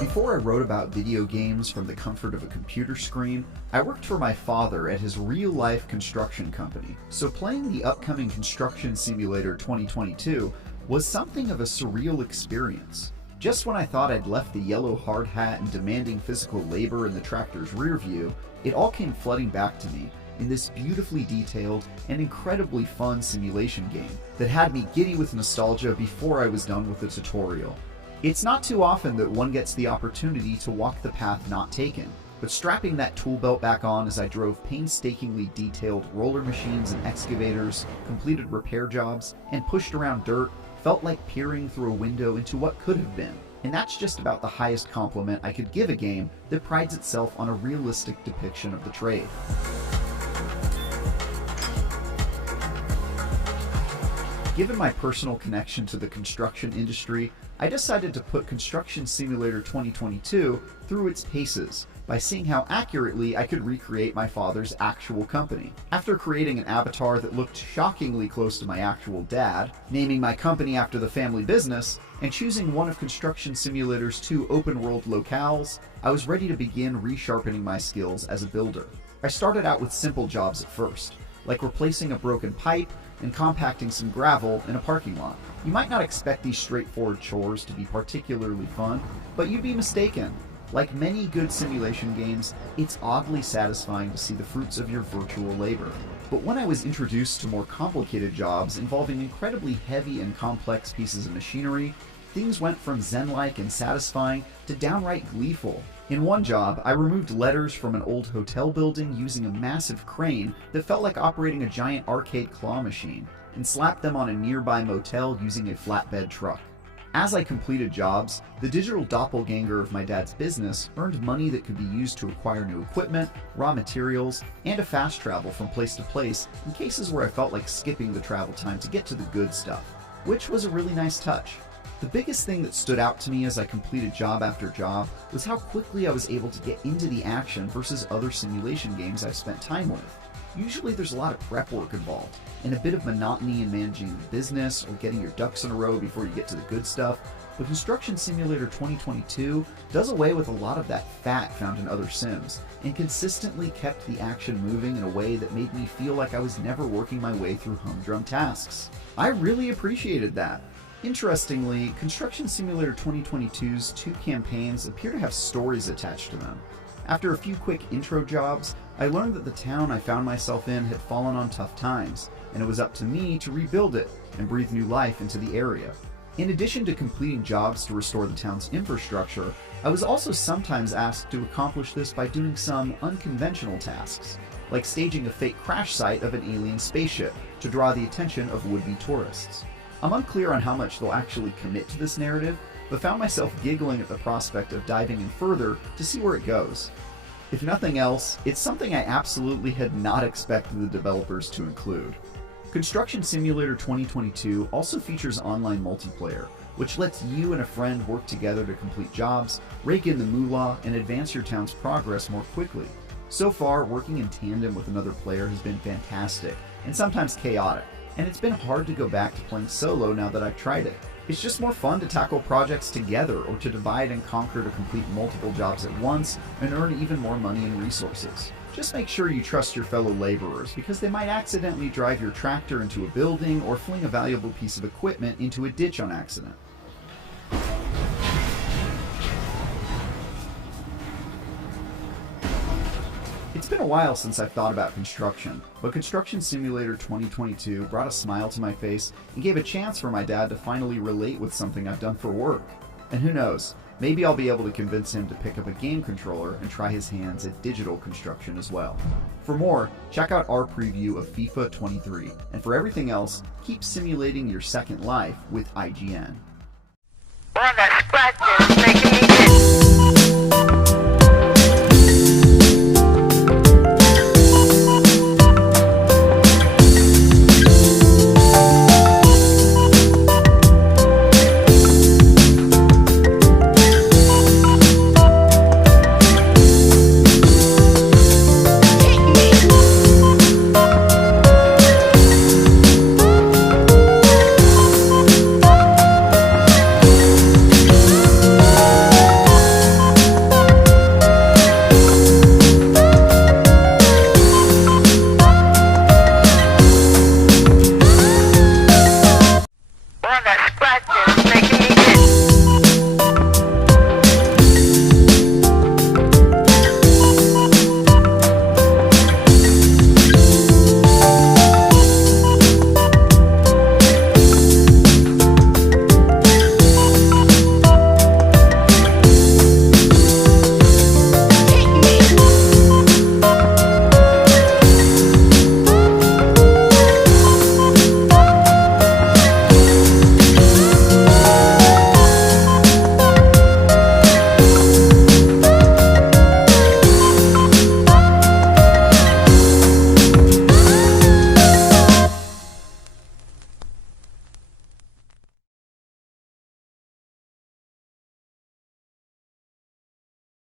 Before I wrote about video games from the comfort of a computer screen, I worked for my father at his real-life construction company, so playing the upcoming Construction Simulator 2022 was something of a surreal experience. Just when I thought I'd left the yellow hard hat and demanding physical labor in the tractor's rear view, it all came flooding back to me in this beautifully detailed and incredibly fun simulation game that had me giddy with nostalgia before I was done with the tutorial. It's not too often that one gets the opportunity to walk the path not taken, but strapping that tool belt back on as I drove painstakingly detailed roller machines and excavators, completed repair jobs, and pushed around dirt felt like peering through a window into what could have been. And that's just about the highest compliment I could give a game that prides itself on a realistic depiction of the trade. Given my personal connection to the construction industry, I decided to put Construction Simulator 2022 through its paces by seeing how accurately I could recreate my father's actual company. After creating an avatar that looked shockingly close to my actual dad, naming my company after the family business, and choosing one of Construction Simulator's 2 open-world locales, I was ready to begin resharpening my skills as a builder. I started out with simple jobs at first, like replacing a broken pipe and compacting some gravel in a parking lot. You might not expect these straightforward chores to be particularly fun, but you'd be mistaken. Like many good simulation games, it's oddly satisfying to see the fruits of your virtual labor. But when I was introduced to more complicated jobs involving incredibly heavy and complex pieces of machinery, things went from zen-like and satisfying to downright gleeful. In one job, I removed letters from an old hotel building using a massive crane that felt like operating a giant arcade claw machine, and slapped them on a nearby motel using a flatbed truck. As I completed jobs, the digital doppelganger of my dad's business earned money that could be used to acquire new equipment, raw materials, and a fast travel from place to place in cases where I felt like skipping the travel time to get to the good stuff, which was a really nice touch. The biggest thing that stood out to me as I completed job after job was how quickly I was able to get into the action versus other simulation games I've spent time with. Usually there's a lot of prep work involved, and a bit of monotony in managing the business or getting your ducks in a row before you get to the good stuff, but Construction Simulator 2022 does away with a lot of that fat found in other sims, and consistently kept the action moving in a way that made me feel like I was never working my way through humdrum tasks. I really appreciated that. Interestingly, Construction Simulator 2022's 2 campaigns appear to have stories attached to them. After a few quick intro jobs, I learned that the town I found myself in had fallen on tough times, and it was up to me to rebuild it and breathe new life into the area. In addition to completing jobs to restore the town's infrastructure, I was also sometimes asked to accomplish this by doing some unconventional tasks, like staging a fake crash site of an alien spaceship to draw the attention of would-be tourists. I'm unclear on how much they'll actually commit to this narrative, but found myself giggling at the prospect of diving in further to see where it goes. If nothing else, it's something I absolutely had not expected the developers to include. Construction Simulator 2022 also features online multiplayer, which lets you and a friend work together to complete jobs, rake in the moolah, and advance your town's progress more quickly. So far, working in tandem with another player has been fantastic, and sometimes chaotic, and it's been hard to go back to playing solo now that I've tried it. It's just more fun to tackle projects together or to divide and conquer to complete multiple jobs at once and earn even more money and resources. Just make sure you trust your fellow laborers because they might accidentally drive your tractor into a building or fling a valuable piece of equipment into a ditch on accident. It's been a while since I've thought about construction, but Construction Simulator 2022 brought a smile to my face and gave a chance for my dad to finally relate with something I've done for work. And who knows, maybe I'll be able to convince him to pick up a game controller and try his hands at digital construction as well. For more, check out our preview of FIFA 23, and for everything else, keep simulating your second life with IGN. Well, that scratch is making me itch.